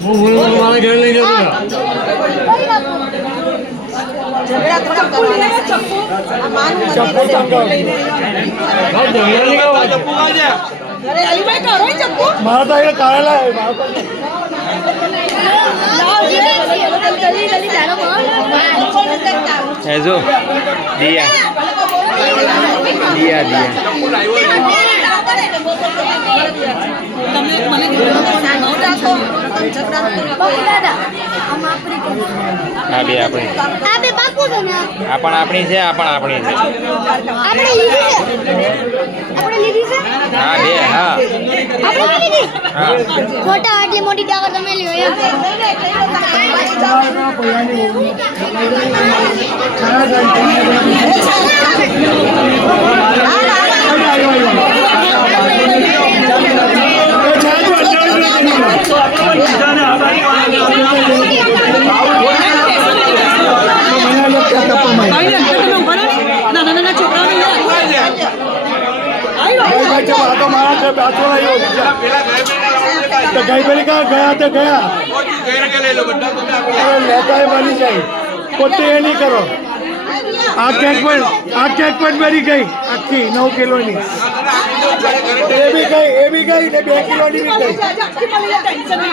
હું મારા ઘરે લઈ જતો મારા તો અહીંયા કાઢેલા है जो दिया दिया दिया हाँ बे अपनी अपनी से अपनी से हाँ बे हाँ हाँ मोटा आटली मोटी टावर તમે લ્યો એમ तो गई पहले कहा गया तो गया लेता है बनी चाहिए पोते ये नहीं करो आ केक पर मेरी गई आखी 9 किलो नी ये भी गई 2 किलो नी भी गई